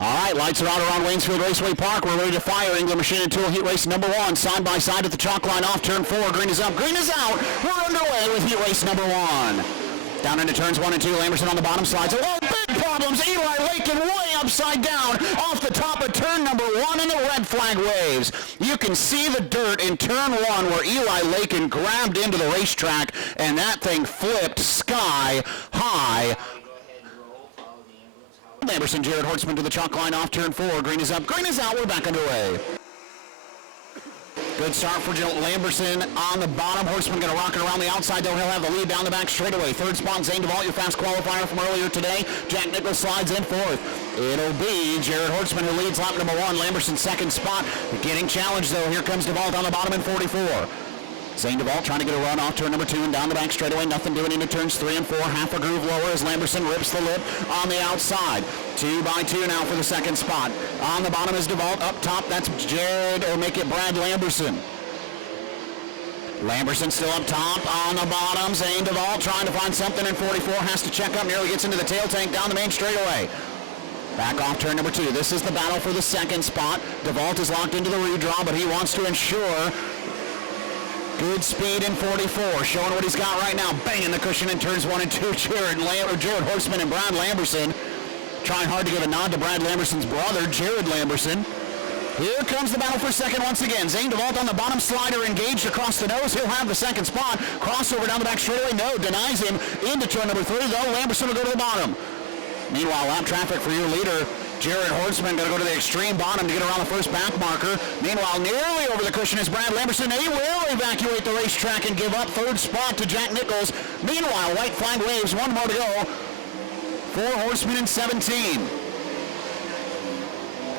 All right, lights are out around Waynesfield Raceway Park. We're ready to fire England Machine and Tool Heat Race number 1. Side by side at the chalk line off turn 4. Green is up, green is out. We're underway with Heat Race number 1. Down into turns 1 and 2. Lamberson on the bottom slides. Oh, big problems. Eli Lakin way upside down off the top of turn number 1, and the red flag waves. You can see the dirt in turn 1 where Eli Lakin grabbed into the racetrack, and that thing flipped sky high. Lamberson, Jared Hortzman to the chalk line off turn 4. Green is up, green is out. We're back underway. Good start for Lamberson on the bottom. Hortzman going to rock it around the outside, though. He'll have the lead down the back straightaway. Third spot, Zane DeVault, your fast qualifier from earlier today. Jack Nicklaus slides in fourth. It'll be Jared Hortzman who leads lap number 1. Lamberson second spot. Getting challenged, though. Here comes DeVault on the bottom in 44. Zane DeVault trying to get a run off turn number 2 and down the back straightaway. Nothing doing into turns 3 and 4. Half a groove lower as Lamberson rips the lip on the outside. 2 by 2 now for the second spot. On the bottom is DeVault. Up top, that's Jared, or make it Brad Lamberson. Lamberson still up top. On the bottom, Zane DeVault trying to find something in 44. Has to check up. Nearly gets into the tail tank down the main straightaway. Back off turn number 2. This is the battle for the second spot. DeVault is locked into the redraw, but he wants to ensure good speed in 44, showing what he's got right now. Banging the cushion in turns 1 and 2. Jared Hortzman and Brad Lamberson trying hard to give a nod to Brad Lamberson's brother, Jared Lamberson. Here comes the battle for second once again. Zane DeVault on the bottom slider, engaged across the nose. He'll have the second spot. Crossover down the back straightaway. No, denies him into turn number 3, though. Lamberson will go to the bottom. Meanwhile, lap traffic for your leader, Jared Hortzman, going to go to the extreme bottom to get around the first back marker. Meanwhile, nearly over the cushion is Brad Lamberson. He will evacuate the racetrack and give up third spot to Jack Nicklaus. Meanwhile, white flag waves, 1 more to go for Hortzman in 17.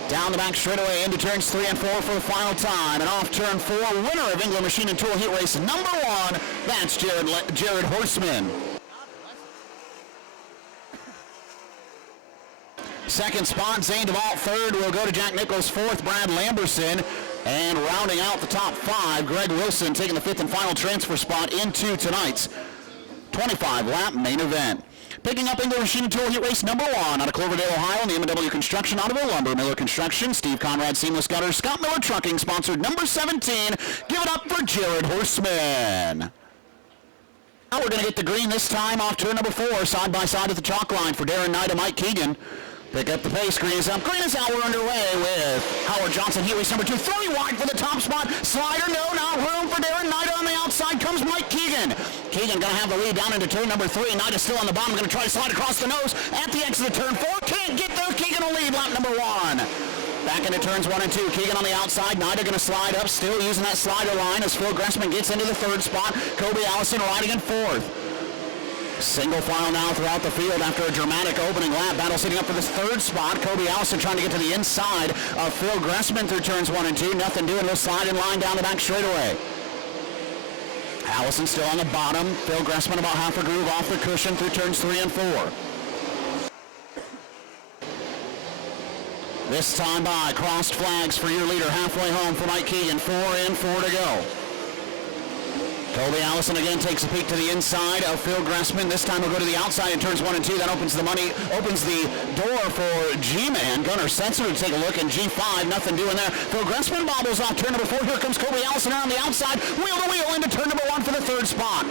Down the back straightaway into turns 3 and 4 for the final time. And off turn 4, winner of England Machine and Tool Heat Race number 1, that's Jared Hortzman. Second spot, Zane DeVault. Third will go to Jack Nicklaus. Fourth, Brad Lamberson. And rounding out the top 5, Greg Wilson taking the 5th and final transfer spot into tonight's 25-lap main event. Picking up England Machine and Tool Heat Race number 1 out of Cloverdale, Ohio, and the M&W Construction, Autoville Lumber, Miller Construction, Steve Conrad, Seamless Gutters, Scott Miller Trucking, sponsored number 17. Give it up for Jared Hortzman. Now we're going to get the green this time off turn number 4, side by side at the chalk line for Darren Knight and Mike Keegan. Pick up the pace, green is up, green is out. We're underway with Howard Johnson, Heat Race number 2. 30 wide for the top spot. Slider, no, not room for Darren Knight. On the outside comes Mike Keegan. Keegan going to have the lead down into turn number 3. Knight is still on the bottom, going to try to slide across the nose at the exit of turn 4. Can't get there. Keegan will lead lap number 1. Back into turns 1 and 2. Keegan on the outside. Knight are going to slide up, still using that slider line as Phil Gressman gets into the 3rd spot. Kobe Allison riding in 4th. Single file now throughout the field after a dramatic opening lap. Battle sitting up for this 3rd spot. Kobe Allison trying to get to the inside of Phil Gressman through turns 1 and 2. Nothing doing. He'll slide in line down the back straightaway. Allison still on the bottom. Phil Gressman about half a groove off the cushion through turns 3 and 4. This time by crossed flags for your leader halfway home for Mike Keegan. 4 in, 4 to go. Kobe Allison again takes a peek to the inside of Phil Gressman. This time we'll go to the outside in turns 1 and 2. That opens the door for G-Man. Gunnar Setzer to take a look, and G5, nothing doing there. Phil Gressman bobbles off turn number 4. Here comes Kobe Allison around the outside. Wheel to wheel into turn number 1 for the 3rd spot.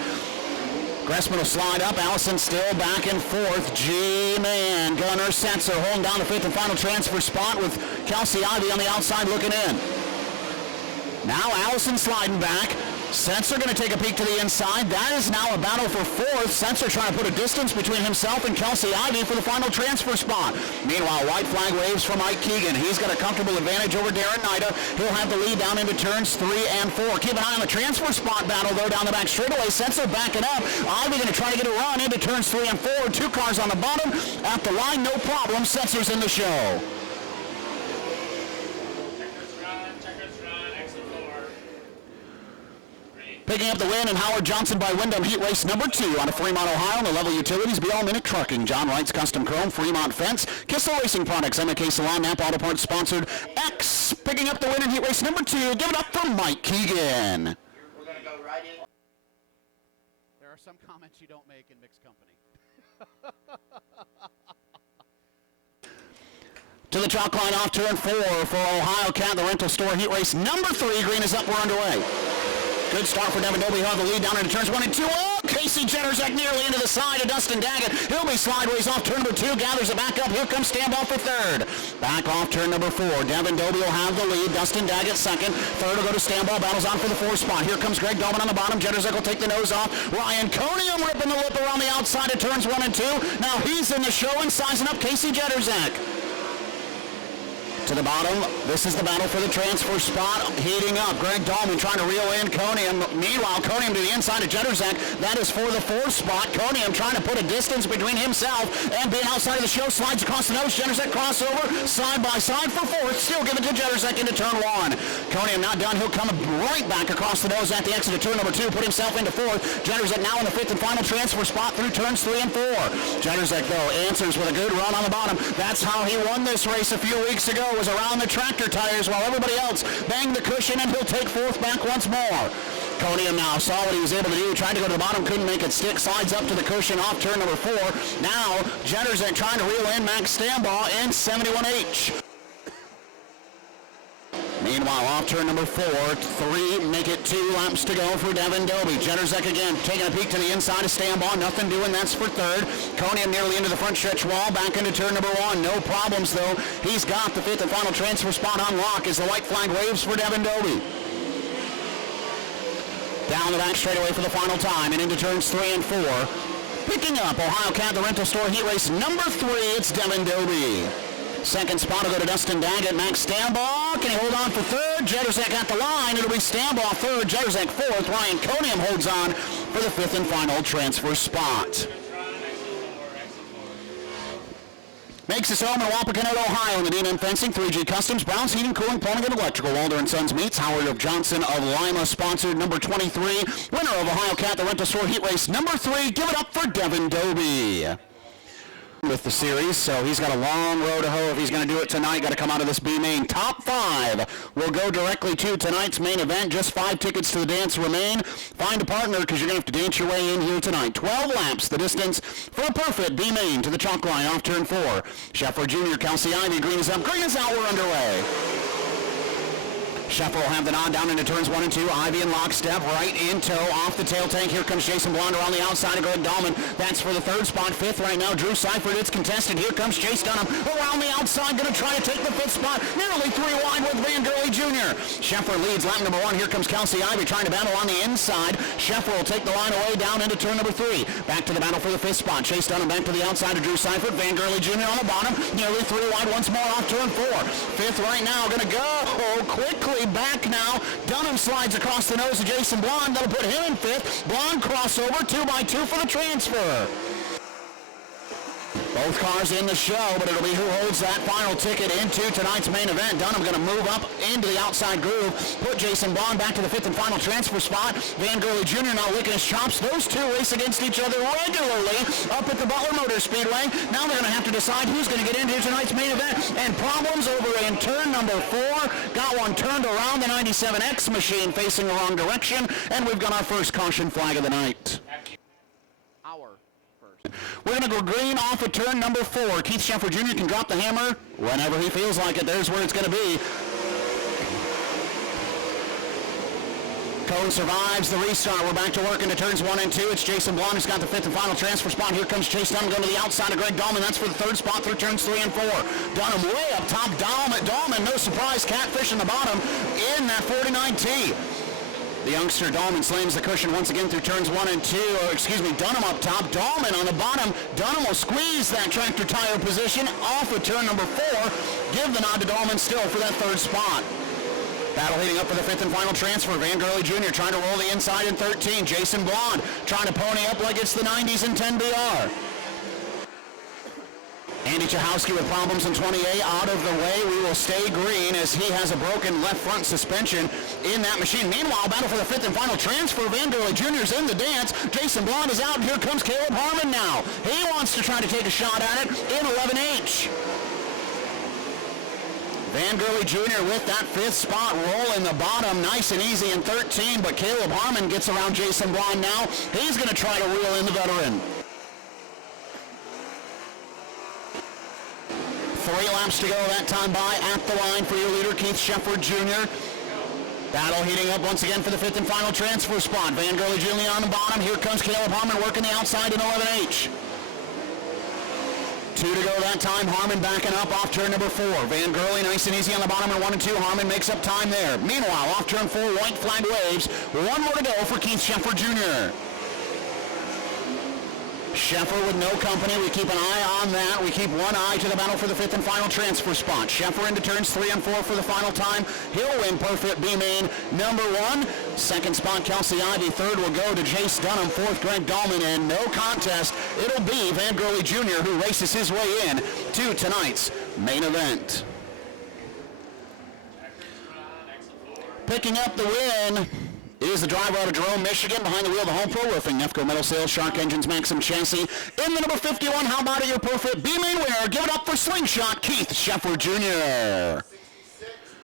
Gressman will slide up. Allison still back in 4th. G-Man. Gunnar Setzer holding down the 5th and final transfer spot with Kelsey Ivey on the outside looking in. Now Allison sliding back. Setzer going to take a peek to the inside. That is now a battle for 4th. Setzer trying to put a distance between himself and Kelsey Ivey for the final transfer spot. Meanwhile, white flag waves for Mike Keegan. He's got a comfortable advantage over Darren Knight. He'll have the lead down into turns 3 and 4. Keep an eye on the transfer spot battle, though, down the back straightaway. Setzer backing up. Ivey going to try to get a run into turns 3 and 4. 2 cars on the bottom. At the line, no problem. Setzer's in the show. Picking up the win, and Howard Johnson by Wyndham Heat Race number 2 out of Fremont, Ohio. And the Level Utilities, Be All Minute Trucking, John Wright's Custom Chrome, Fremont Fence, Kissel Racing Products, MK Salon, Napa Auto Parts sponsored X. Picking up the win in Heat Race number 2. Give it up for Mike Keegan. We're going to go right in. There are some comments you don't make in mixed company. To the chalk line off turn 4 for OhioCAT, the rental store heat race number 3. Green is up, we're underway. Good start for Devin Dobie. He'll have the lead down into turns 1 and 2. Oh, Casey Jennerzak nearly into the side of Dustin Daggett. He'll be sideways off turn number 2, gathers it back up. Here comes Stambaugh for third. Back off turn number 4. Devin Dobie will have the lead. Dustin Daggett second. Third will go to Stambaugh. Battles on for the 4th spot. Here comes Greg Dolman on the bottom. Jennerzak will take the nose off. Ryan Conium ripping the lip around the outside of turns 1 and 2. Now he's in the show and sizing up Casey Jennerzak. To the bottom, this is the battle for the transfer spot, heating up. Greg Dahlman trying to reel in Conium. Meanwhile, Conium to the inside of Jennerzak. That is for the 4th spot. Conium trying to put a distance between himself and being outside of the show. Slides across the nose. Jennerzak crossover, side by side for 4th. Still give it to Jennerzak into turn 1. Conium not done. He'll come right back across the nose at the exit of turn number 2. Put himself into 4th. Jennerzak now in the 5th and final transfer spot through turns 3 and 4. Jennerzak, though, answers with a good run on the bottom. That's how he won this race a few weeks ago. Was around the tractor tires while everybody else banged the cushion, and he'll take 4th back once more. Conium now saw what he was able to do. Tried to go to the bottom, couldn't make it stick. Slides up to the cushion off turn number 4. Now Jennerzak trying to reel in Max Stambaugh in 71H. Meanwhile, off turn number 4, 3, make it 2 laps to go for Devin Dobie. Jennerzak again taking a peek to the inside of Stambaugh. Nothing doing, that's for 3rd. Conium nearly into the front stretch wall. Back into turn number 1. No problems, though. He's got the 5th and final transfer spot on lock as the white flag waves for Devin Dobie. Down the back straightaway for the final time and into turns 3 and 4. Picking up OhioCAT, the rental store heat race number 3. It's Devin Dobie. Second spot will go to Dustin Daggett. Max Stambaugh, can he hold on for 3rd? Jennerzak at the line. It'll be Stambaugh 3rd, Jennerzak 4th. Ryan Conium holds on for the 5th and final transfer spot. Makes his home in Wapakoneta, Ohio in the D&M Fencing, 3G Customs, Brown's Heating, Cooling, Plumbing, and Electrical. Walder & Sons Meats, Howard of Johnson of Lima, sponsored number 23. Winner of OhioCAT, the rental store heat race number 3. Give it up for Devin Dobie. With the series, so he's got a long road to hoe if he's going to do it tonight. Got to come out of this B main. Top 5 will go directly to tonight's main event. Just 5 tickets to the dance remain. Find a partner because you're going to have to dance your way in here tonight. 12 laps, the distance for a perfect B main to the chalk line off turn 4. Sheffer Jr., Kelsey Ivy, green is up, green is out, we're underway. Sheffer will have the nod down into turns 1 and 2. Ivy in lockstep, right in tow, off the tail tank. Here comes Jason Blonder on the outside of Greg Dahlman. That's for the 3rd spot. 5th right now, Drew Seifert. It's contested. Here comes Chase Dunham around the outside, going to try to take the 5th spot. Nearly 3 wide with Van Gurley Jr. Sheffer leads lap number 1. Here comes Kelsey Ivy trying to battle on the inside. Sheffer will take the line away down into turn number 3. Back to the battle for the 5th spot. Chase Dunham back to the outside of Drew Seifert. Van Gurley Jr. on the bottom. Nearly 3 wide once more off turn 4. 5th right now, going to go quickly back now. Dunham slides across the nose of Jason Blonde. That'll put him in 5th. Blonde crossover, 2x2 for the transfer. Both cars in the show, but it'll be who holds that final ticket into tonight's main event. Dunham going to move up into the outside groove, put Jason Blonde back to the 5th and final transfer spot. Van Gurley Jr. now licking his chops. Those two race against each other regularly up at the Butler Motor Speedway. Now they're going to have to decide who's going to get into tonight's main event. And problems over in turn number 4. Got one turned around, the 97X machine facing the wrong direction. And we've got our first caution flag of the night. We're going to go green off of turn number 4. Keith Sheffer Jr. can drop the hammer whenever he feels like it. There's where it's going to be. Cone survives the restart. We're back to work into turns 1 and 2. It's Jason Blonde who's got the 5th and final transfer spot. Here comes Chase Dunham going to the outside of Greg Dahlman. That's for the 3rd spot through turns 3 and 4. Dunham way up top. Dahlman, no surprise, catfish in the bottom in that 49T. The youngster Dahlman slams the cushion once again through turns 1 and 2. Dunham up top, Dahlman on the bottom. Dunham will squeeze that tractor tire position off of turn number 4. Give the nod to Dahlman still for that 3rd spot. Battle heating up for the 5th and final transfer. Van Gurley Jr. trying to roll the inside in 13. Jason Blonde trying to pony up like it's the 90s in 10BR. Andy Chahowski with problems in 28 out of the way. We will stay green as he has a broken left front suspension in that machine. Meanwhile, battle for the 5th and final transfer. Van Gurley Jr. is in the dance. Jason Blonde is out. Here comes Caleb Harmon now. He wants to try to take a shot at it in 11H. Van Gurley Jr. with that 5th spot, roll in the bottom, nice and easy in 13, but Caleb Harmon gets around Jason Blonde now. He's going to try to reel in the veteran. 3 laps to go that time by at the line for your leader, Keith Shefford Jr. Battle heating up once again for the 5th and final transfer spot. Van Gurley Jr. on the bottom. Here comes Caleb Harmon working the outside in 11H. 2 to go that time. Harmon backing up off turn number 4. Van Gurley nice and easy on the bottom in 1 and 2. Harmon makes up time there. Meanwhile, off turn 4, white flag waves. 1 more to go for Keith Shefford Jr. Sheffer with no company. We keep an eye on that. We keep one eye to the battle for the 5th and final transfer spot. Sheffer into turns 3 and 4 for the final time. He'll win perfect B-main number 1. Second spot, Kelsey Ivy. Third will go to Jace Dunham. Fourth, Greg Dahlman. And no contest. It'll be Van Gurley Jr. who races his way in to tonight's main event. Picking up the win is the driver out of Jerome, Michigan, behind the wheel of the Home Pro Roofing, Nefco Metal Sales, Shark Engines, Maxim Chassis. In the number 51, how about it, your perfect B-main winner? Give it up for Slingshot, Keith Shefford Jr.